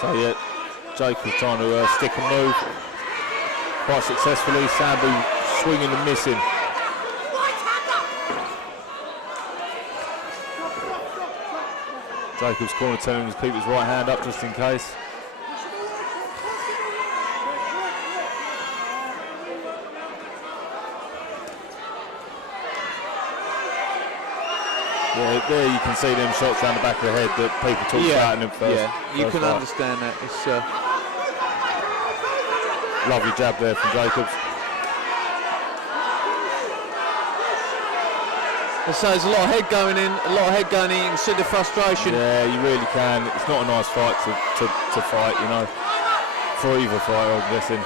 So yeah, Jacobs trying to stick and move quite successfully. Sambu swinging and missing. Jacobs corner telling him to keep his right hand up just in case. Yeah, there you can see them shots around the back of the head that people talk about in the first. Yeah, you first can fight. understand that. It's Lovely jab there from Jacobs. so there's a lot of head going in, You can see the frustration. Yeah, you really can. It's not a nice fight to fight, you know, for either fight, I'm guessing.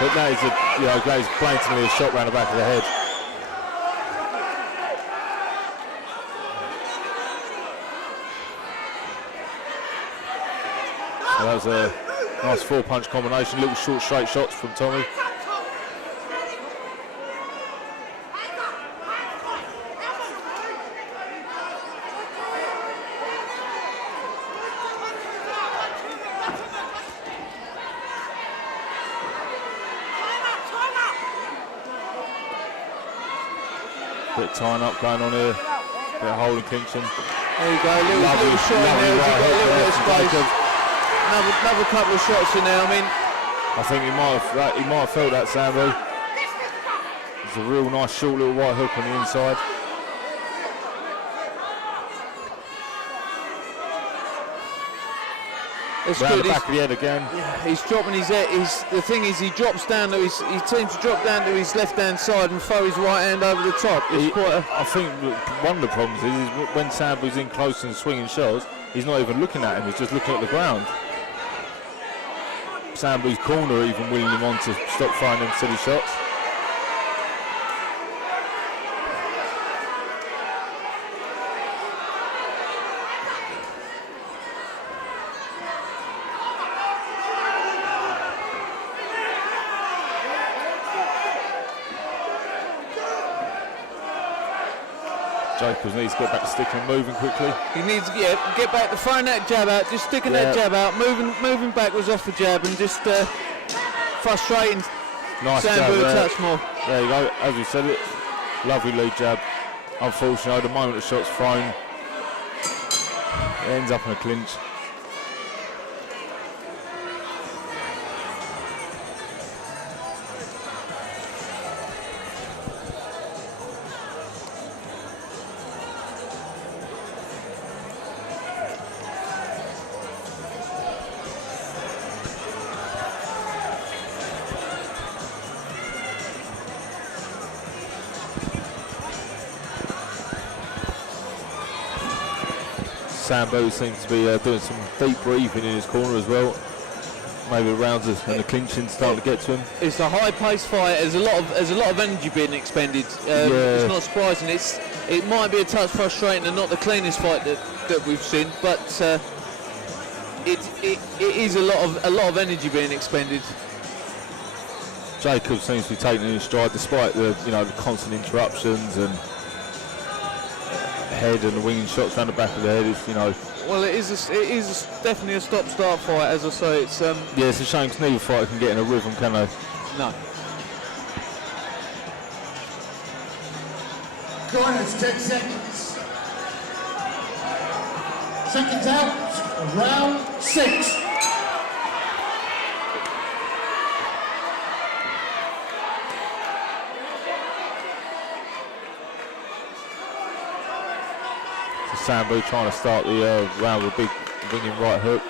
But that is that is blatantly a shot round the back of the head. So that was a nice 4-punch combination, little short straight shots from Tommy. Bit of tying up going on here, bit of holding clinching. There you go, little shot in there, right got a little bit of hook space. Another couple of shots in there. I mean, I think he might have felt that, Sambu. It's a real nice short little right hook on the inside. it's Round good. the back of the head again. He's dropping his head. The thing is, he drops down to he seems to drop down to his left-hand side and throw his right hand over the top. I think one of the problems is when Sambu's in close and swinging shots, he's not even looking at him, he's just looking at the ground. Sambu's corner even willing him on to stop throwing them silly shots. Jacobs needs to get back to sticking and moving quickly. He needs to get back to throwing that jab out, just sticking that jab out, moving backwards off the jab and just frustrating Nice Sambu jab a there. touch more. There you go, as we said it, lovely lead jab. Unfortunately, the moment the shot's thrown, it ends up in a clinch. Sambu seems to be doing some deep breathing in his corner as well. Maybe the rounds and the clinching starting to get to him. It's a high-paced fight. There's a lot of energy being expended. It's not surprising. It might be a touch frustrating and not the cleanest fight that we've seen, but it is a lot of energy being expended. Jacobs seems to be taking it in stride despite the the constant interruptions and head and the winging shots around the back of the head. Well, it is definitely a stop-start fight, as I say. It's yeah, it's a shame because neither fighter can get in a rhythm, can they? no. Corners, 10 seconds. Seconds out, round 6. Sambu trying to start the round with a big winging right hook.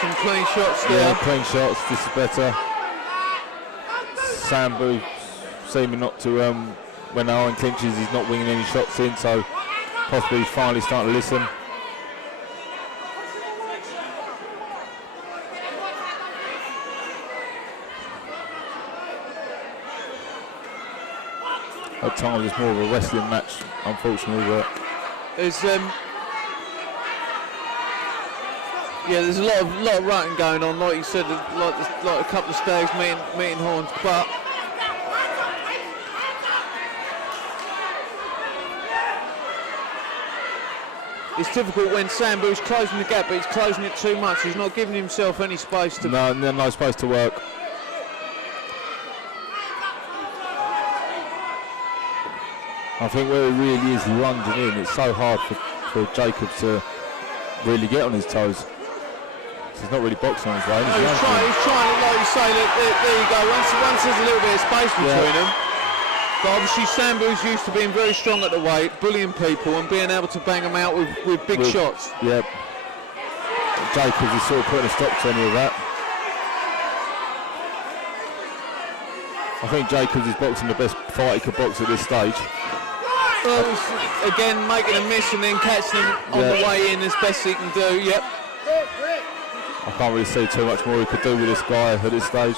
Some clean shots there. Yeah, clean shots. This is better. Sambu seeming not to, when Owen clinches, he's not winging any shots in, so possibly he's finally starting to listen. At times it's more of a wrestling match, unfortunately, but There's there's a lot of rutting going on, like you said, like a couple of stags meeting horns, but it's difficult when Sambu's closing the gap, but he's closing it too much. He's not giving himself any space to. No space to work. I think where he really is lunging in, it's so hard for Jacob to really get on his toes. He's not really boxing on his way. He's trying, like you say, there you go. Once there's a little bit of space between them. But obviously Sambu's used to being very strong at the weight, bullying people and being able to bang them out with big shots. Yep. Jacobs is sort of putting a stop to any of that. I think Jacobs is boxing the best fight he could box at this stage. Well, again, making a miss and then catching him on the way in as best he can do. Yep. I can't really see too much more he could do with this guy at this stage.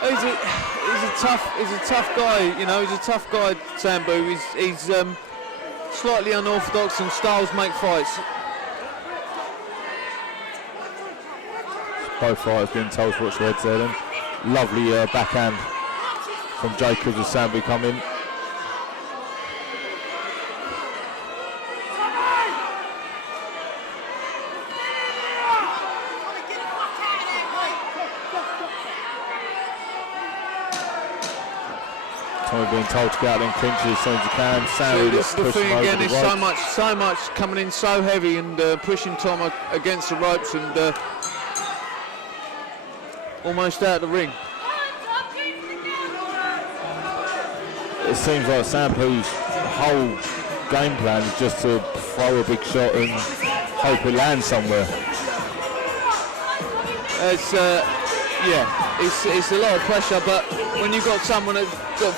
He's a tough guy, you know. He's a tough guy, Sambu. He's slightly unorthodox and styles make fights. Both fighters being told to watch their heads there then. Lovely backhand from Jacobs as Sambu come in. Tommy being told to get out and clinch as soon as he can. Sambu this is the thing again, is so much coming in so heavy and pushing Tom against the ropes and almost out of the ring. It seems like Sambu's whole game plan is just to throw a big shot and hope it lands somewhere. It's a lot of pressure, but when you've got someone that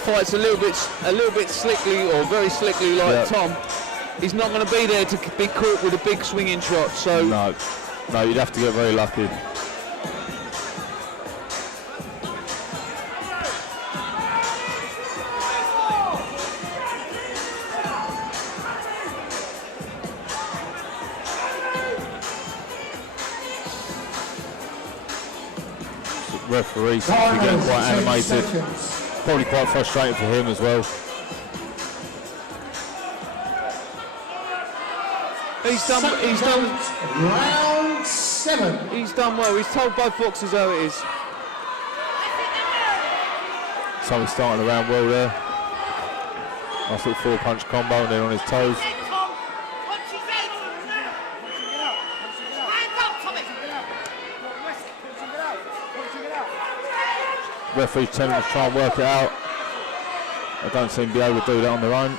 fights a little bit slickly or very slickly like Tom, he's not going to be there to be caught with a big swinging shot. So no, you'd have to get very lucky. Referee seems to be getting quite animated. Probably quite frustrating for him as well. He's done round 7. He's done well. He's told both boxers how it is. So he's starting around well there. Nice little 4-punch combo and then on his toes. Referee's telling them to try and work it out. They don't seem to be able to do that on their own.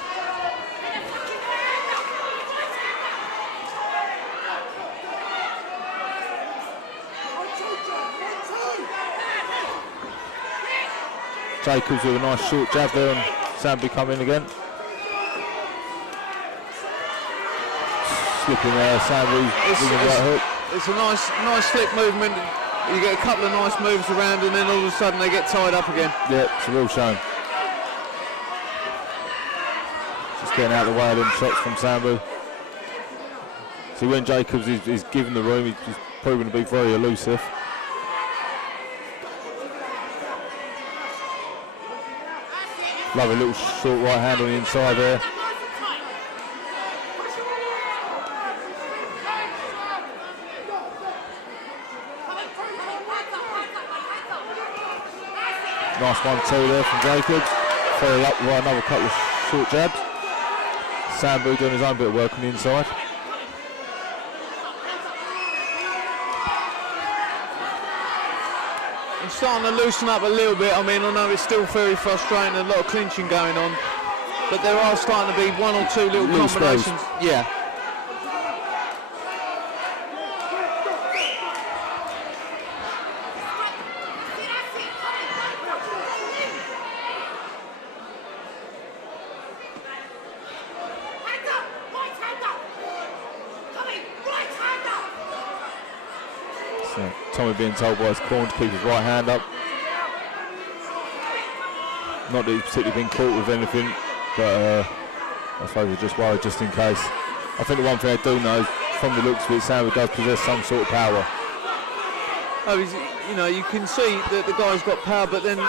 Jacobs with a nice short jab there and Sambu come in again. Slipping there, Sambu with the right hook. It's a nice slip movement. You get a couple of nice moves around and then all of a sudden they get tied up again. Yeah, it's a real shame. Just getting out of the way of them shots from Sambu. See, when Jacobs is given the room, he's proven to be very elusive. Lovely little short right hand on the inside there. Nice 1-2 there from Jacobs. Followed up with another couple of short jabs. Sambu doing his own bit of work on the inside. He's starting to loosen up a little bit. I mean, I know it's still very frustrating, a lot of clinching going on, but there are starting to be one or two little combinations. Yeah. Tommy being told by his corner to keep his right hand up. Not that he's particularly been caught with anything, but I suppose they're just worried just in case. I think the one thing I do know, from the looks of it, Sambu does possess some sort of power. Oh, you know, you can see that the guy's got power, but then a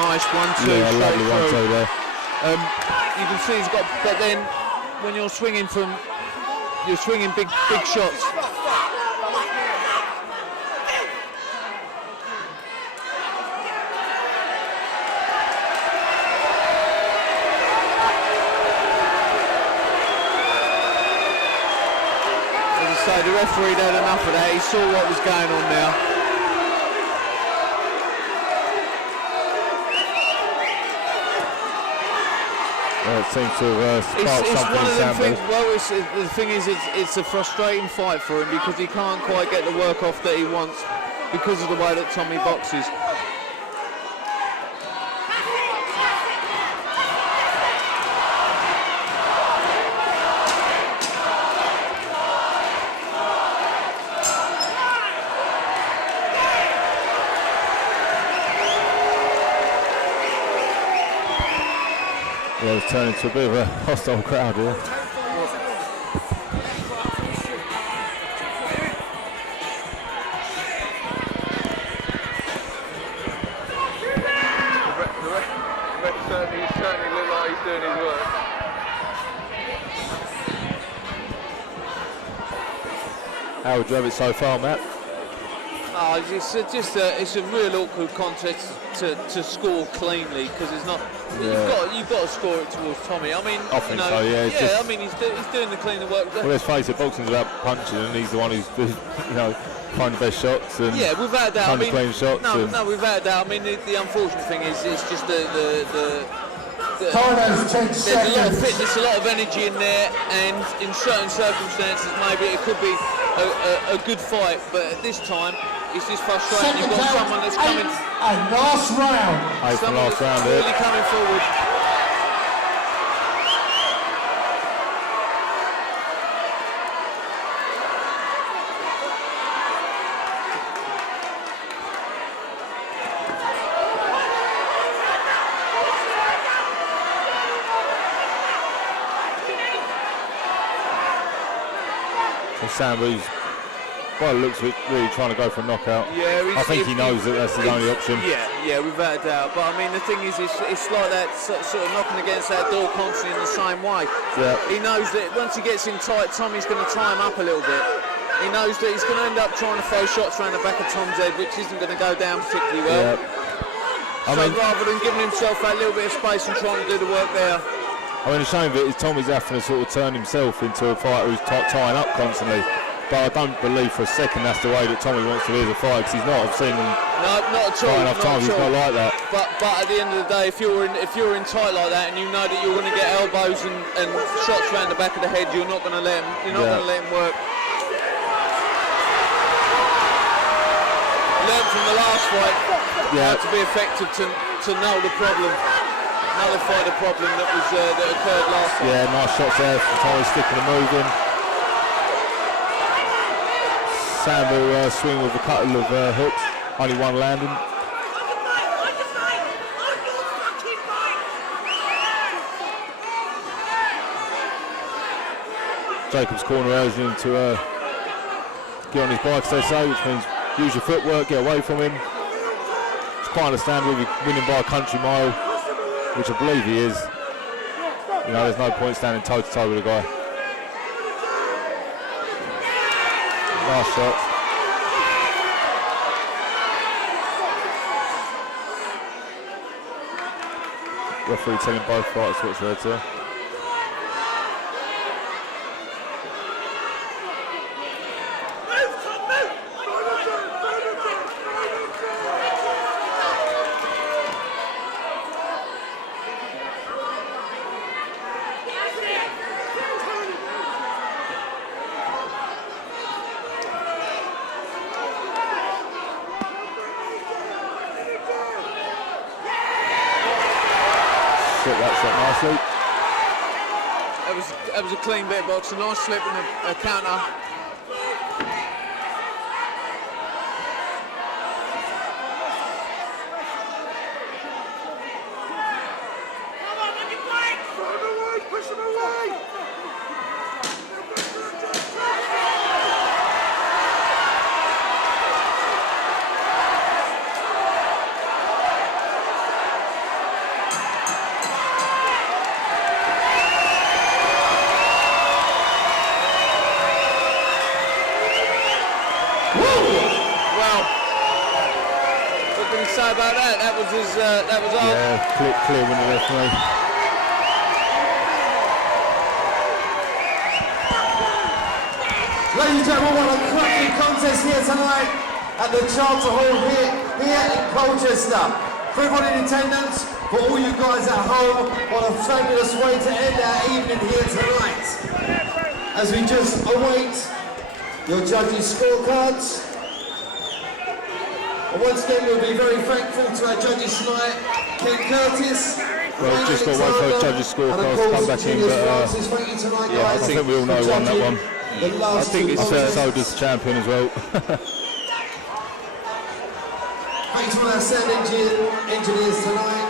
nice 1-2. Yeah, lovely straight 1-2 there. You can see he's got, but then when you're swinging big shots. As I say, the referee had enough of that. He saw what was going on now. It seems to have sparked it's something one in of them Sambu. things. Well, the thing is, it's a frustrating fight for him because he can't quite get the work off that he wants because of the way that Tommy boxes. Yeah, it's turned into a bit of a hostile crowd here. Certainly look like he's doing his work. How would you have it so far, Matt? Oh, it's a real awkward contest to score cleanly because it's not. Yeah. You've got to score it towards Tommy. I mean, I think so, yeah. It's just, I mean, he's doing the cleaner work. well, let's face it, boxing's about punching, and he's the one who's, you know, find the best shots and Yeah, without a doubt. find the clean shots. No, and without a doubt. I mean, the unfortunate thing is, it's just the Corners 10 there's a lot of seconds. fitness, a lot of energy in there, and in certain circumstances, maybe it could be a good fight. But at this time, it's just frustrating. Second You've got count, someone that's coming, 8 and last round. Eighth and someone last that's round really here. coming forward. And Sambu's, by the looks of it, really trying to go for a knockout. Yeah, I think he knows that that's his only option. Yeah, without a doubt. But I mean, the thing is, it's like that sort of knocking against that door constantly in the same way. Yeah. He knows that once he gets in tight, Tommy's going to tie him up a little bit. He knows that he's going to end up trying to throw shots around the back of Tom's head, which isn't going to go down particularly well. Yeah. I So mean, rather than giving himself that little bit of space and trying to do the work there. I mean, the shame of it is Tommy's having to sort of turn himself into a fighter who's tying up constantly. But I don't believe for a second that's the way that Tommy wants to be as a fighter, because he's not. I've seen him No, not at all. try enough times. He's not like that. But at the end of the day, if you're in tight like that and you know that you're going to get elbows and shots around the back of the head, you're not going to let him. You're not going to let him work. Learned from the last fight how to be effective to know the problem, nullify the problem that occurred last time. Yeah, nice shots there from Tommy, sticking and moving. Sambu swinging with a couple of hooks, only one landing. Jacob's corner urging him to get on his bike, as they say, which means use your footwork, get away from him. It's quite understandable if you're winning by a country mile, which I believe he is. You know, there's no point standing toe to toe with a guy. Nice shot. Referee telling both fighters what's red here. Nicely. That was a clean bit of boxing, nice slip and a counter. say about that? That was his. That was our. Yeah, clear winner there for me. Ladies and gentlemen, what a cracking contest here tonight at the Charter Hall here in Colchester. For everyone in attendance, for all you guys at home, what a fabulous way to end our evening here tonight. As we just await your judges' scorecards. And once again, we'll be very thankful to our judges tonight, Ken Curtis. Well, just got to wait for the judges' scorecards to come back in, but I think we all know who won that one. I think it's so does the champion as well. Thanks to all our sound engineers tonight.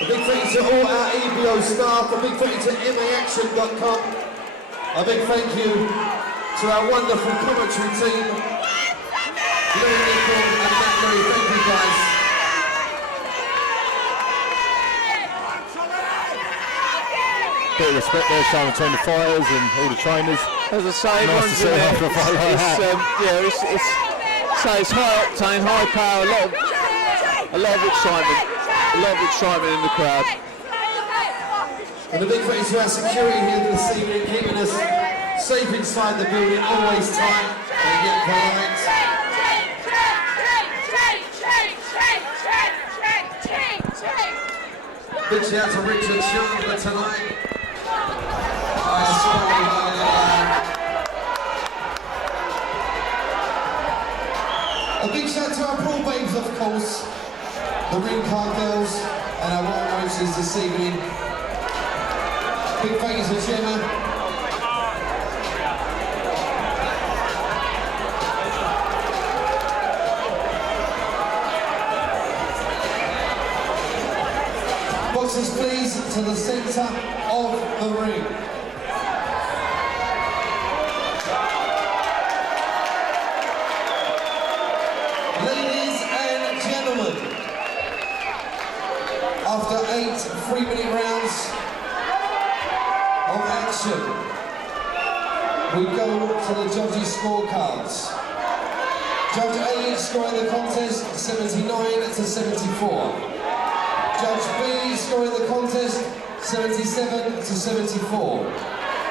A big thank you to all our EBO staff. A big thank you to MAAction.com. A big thank you to our wonderful commentary team. Louis Nicol and Matt Murray. Thank you guys. Bit of respect there shown between the fighters and all the trainers. As I say, Nice to see after a fight like that. It's high octane, high power, a lot of excitement in the crowd. And a big thank you to our security here this evening, keeping us safe inside the building, always tight and yet polite. Big shout out to Richard Chandler tonight. A big shout out to our pro babes, of course, the ring card girls and our wild racers this evening. Big thank you to Gemma. Boxers, please, to the centre of the ring. Ladies and gentlemen, after 8 3-minute rounds of action, we go to the judges' scorecards. Judge A scoring the contest 79 to 74. Judge B scoring the contest 77 to 74.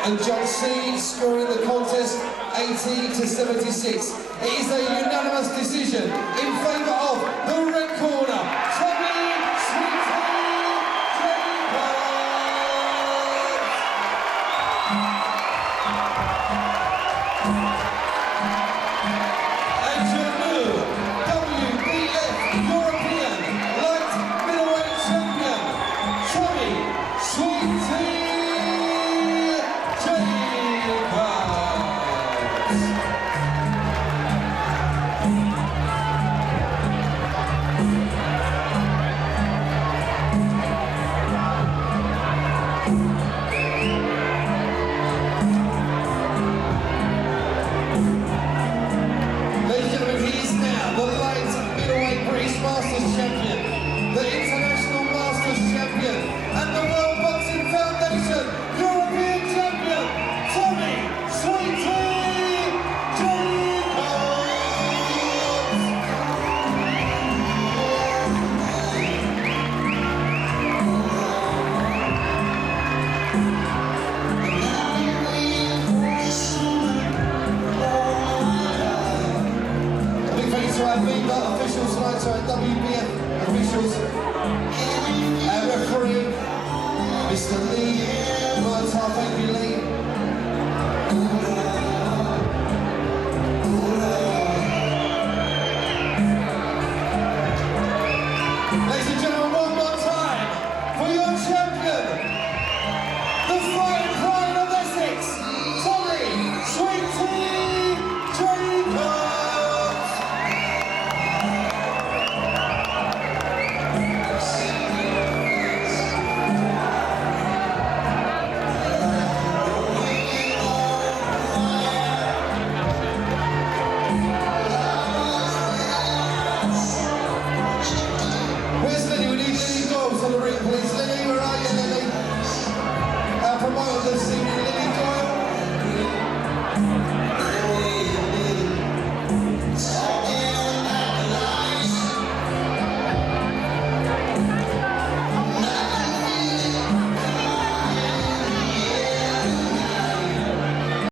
And Judge C scoring the contest 80 to 76. It is a unanimous decision in favour of the red corner, Tommy Sweetie Jacobs. And your new WBF European Light Middleweight Champion, Tommy Sweetie Jacobs. Ladies and gentlemen, he is now the light middleweight British Masters Champion, the International Masters Champion, and the World Boxing Foundation European Champion, Tommy Sweetie Jacobs. Big thanks to our Viva officials tonight, to our WBF officials, our referee, Mr. Lee Murtaugh. Thank you, Lee.